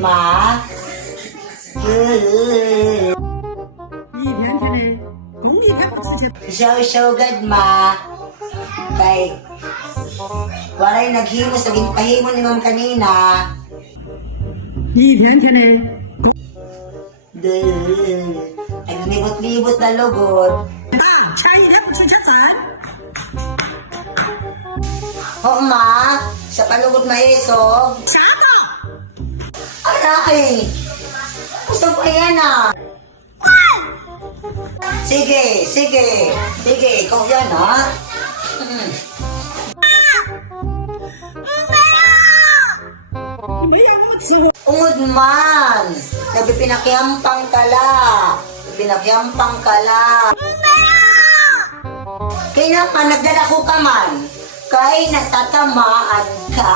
Ma? Show ma. Kay waray naghimo sa ginpahimo ni ma'am kanina. Naglibot-libot na lugod. Oo ma, sa palugod maisog. Aray! Gusto ko yan ah. Sige, ikaw yan ha. Ungod man, nagpinakyampang kala. Kaya pa nagdala ko ka man, kay natatamaan ka.